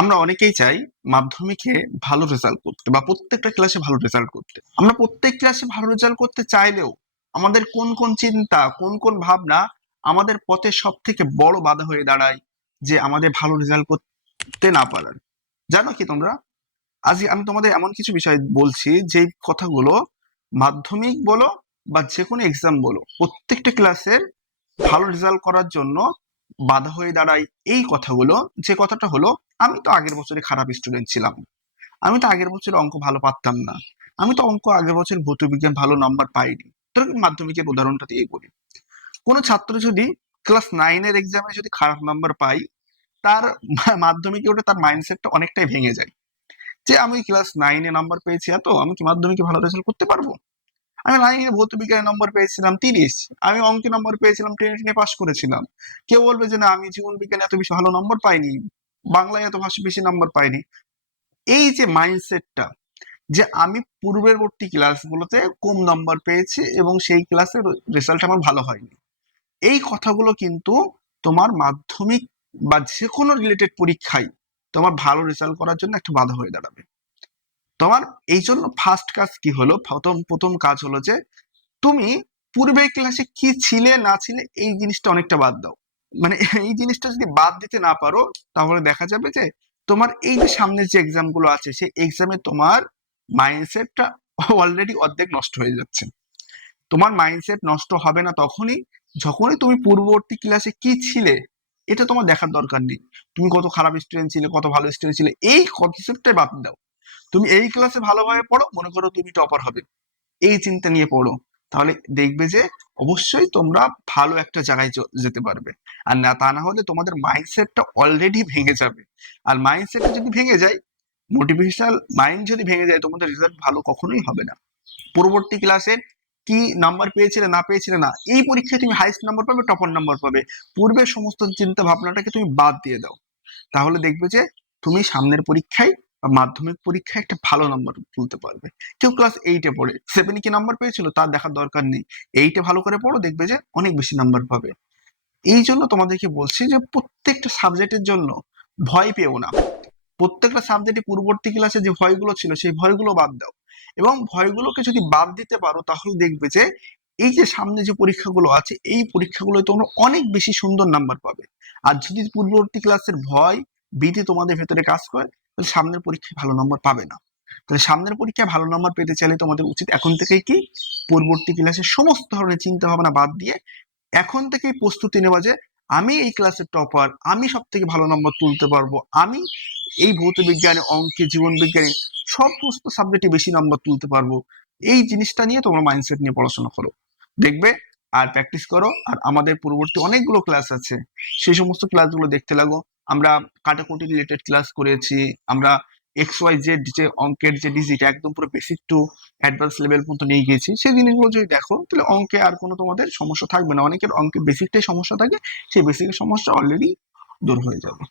আমরা অনেকেই চাই মাধ্যমিকে ভালো রেজাল্ট করতে বা প্রত্যেকটা ক্লাসে ভালো রেজাল্ট করতে। আমরা প্রত্যেক ক্লাসে ভালো রেজাল্ট করতে চাইলেও আমাদের কোন কোন চিন্তা, কোন কোন ভাবনা আমাদের পথে সব থেকে বড় বাধা হয়ে দাঁড়ায়, যে আমাদের ভালো রেজাল্ট করতে না পারার। জানো কি তোমরা, আজকে আমি তোমাদের এমন কিছু বিষয় বলছি যে কথাগুলো মাধ্যমিক বলো বা যে কোনো এক্সাম বলো, প্রত্যেকটা ক্লাসের ভালো রেজাল্ট করার জন্য বাধা হয়ে দাঁড়ায়। এই কথাগুলো, যে কথাটা হলো, আমি তো আগের বছরে খারাপ স্টুডেন্ট ছিলাম, আমি তো আগের বছর অঙ্ক ভালো পারতাম না, আমি তো অঙ্ক আগের বছর ভৌত বিজ্ঞান ভালো নাম্বার পাইনি। ধরো মাধ্যমিকের উদাহরণটা দিয়ে বলি, কোনো ছাত্র যদি ক্লাস 9-এর এক্সামে যদি খারাপ নাম্বার পায়, তার মাধ্যমিকে ওঠে তার মাইন্ডসেটটা অনেকটাই ভেঙে যায়, যে আমি ক্লাস 9-এ নাম্বার পেয়েছি এত, আমি কি মাধ্যমিকে ভালো রেজাল্ট করতে পারবো? আমি 9-এ ভৌত বিজ্ঞানে নম্বর পেয়েছিলাম 30, আমি অঙ্কে নম্বর পেয়েছিলাম, টেনে টেনে পাস করেছিলাম। কেউ বলবে যে না, আমি জীবন বিজ্ঞানে এত বেশি ভালো নম্বর পাইনি, বাংলায় এত বেশি নম্বর পাইনি। এই যে মাইন্ডসেটটা, যে আমি পূর্ববর্তী ক্লাসগুলোতে কম নম্বর পেয়েছি এবং সেই ক্লাসের রেজাল্ট আমার ভালো হয়নি, এই কথাগুলো কিন্তু তোমার মাধ্যমিক বা যে কোনো রিলেটেড পরীক্ষায় তোমার ভালো রেজাল্ট করার জন্য একটা বাধা হয়ে দাঁড়াবে। তোমার এই জন্য ফার্স্ট কাজ কি হলো, প্রথম প্রথম কাজ হলো যে তুমি পূর্বের ক্লাসে কি ছিলে না ছিলে এই জিনিসটা অনেকটা বাদ দাও। মানে এই জিনিসটা যদি বাদ দিতে না পারো, তাহলে দেখা যাবে যে তোমার এই যে সামনের যে এক্সাম গুলো আছে, সেই এক্সামে তোমার মাইন্ডসেটটা অলরেডি অর্ধেক নষ্ট হয়ে যাচ্ছে। তোমার মাইন্ডসেট নষ্ট হবে না তখনই যখনই তুমি পূর্ববর্তী ক্লাসে কি ছিলে এটা তোমার দেখার দরকার নেই। তুমি কত খারাপ স্টুডেন্ট ছিলে, কত ভালো স্টুডেন্ট ছিলে, এই কনসেপ্টটাই বাদ দাও। তুমি এই ক্লাসে ভালোভাবে পড়ো, মনে করো তুমি টপার হবে, এই চিন্তা নিয়ে পড়ো, তাহলে দেখবে যে অবশ্যই তোমরা ভালো একটা জায়গায় যেতে পারবে। আর না, তা না হলে তোমাদের মাইন্ডসেটটা অলরেডি ভেঙে যাবে। আর মাইন্ডসেটটা যদি ভেঙে যায়, মোটিভেশনাল মাইন্ড যদি ভেঙে যায়, তোমাদের রেজাল্ট ভালো কখনোই হবে না। পরবর্তী ক্লাসে কি নাম্বার পেয়েছিলে না পেয়েছিলে না, এই পরীক্ষায় তুমি হাইস্ট নাম্বার পাবে, টপার নাম্বার পাবে, পূর্বের সমস্ত চিন্তা ভাবনাটাকে তুমি বাদ দিয়ে দাও। তাহলে দেখবে যে তুমি সামনের পরীক্ষায় বা মাধ্যমিক পরীক্ষায় একটা ভালো নাম্বার তুলতে পারবে। কেউ ক্লাস 8-এ পড়ে 7-এ কি নাম্বার পেয়েছিল তার দেখার দরকার নেই, 8-এ ভালো করে পড়ো, দেখবে যে অনেক বেশি নাম্বার পাবে। এই জন্য তোমাদেরকে বলছি যে প্রত্যেকটা সাবজেক্টের জন্য ভয় পেও না। প্রত্যেকটা সাবজেক্টে পূর্ববর্তী ক্লাসে যে ভয়গুলো ছিল সেই ভয়গুলো বাদ দাও, এবং ভয়গুলোকে যদি বাদ দিতে পারো তাহলে দেখবে যে এই যে সামনে যে পরীক্ষাগুলো আছে এই পরীক্ষাগুলোয় তোমরা অনেক বেশি সুন্দর নাম্বার পাবে। আর যদি পূর্ববর্তী ক্লাসের ভয়, ভীতি তোমাদের ভেতরে কাজ করে, তাহলে সামনের পরীক্ষায় ভালো নম্বর পাবে না। তাহলে সামনের পরীক্ষায় ভালো নম্বর পেতে চাইলে তোমাদের উচিত এখন থেকেই কি, পূর্ববর্তী ক্লাসের সমস্ত ধরনের চিন্তা ভাবনা বাদ দিয়ে এখন থেকেই প্রস্তুতি নেওয়া যে আমি এই ক্লাসের টপার, আমি সব থেকে ভালো নম্বর তুলতে পারবো, আমি এই ভৌত বিজ্ঞানে, অঙ্কে, জীবন বিজ্ঞানে সমস্ত সাবজেক্টে বেশি নম্বর তুলতে পারবো। এই জিনিসটা নিয়ে তোমরা মাইন্ডসেট নিয়ে পড়াশোনা করো, দেখবে, আর প্র্যাকটিস করো। আর আমাদের পূর্ববর্তী অনেকগুলো ক্লাস আছে, সেই সমস্ত ক্লাসগুলো দেখতে লাগো। আমরা কাটাকুটি রিলেটেড ক্লাস করেছি, আমরা XYZ যে অঙ্কের যে ডিজিট একদম পুরো বেসিক টু অ্যাডভান্স লেভেল পর্যন্ত নিয়ে গিয়েছি, সেই জিনিসগুলো যদি দেখো তাহলে অঙ্কে আর কোনো তোমাদের সমস্যা থাকবে না। অনেকের অঙ্কে বেসিকটাই সমস্যা থাকে, সেই বেসিকের সমস্যা অলরেডি দূর হয়ে যাবে।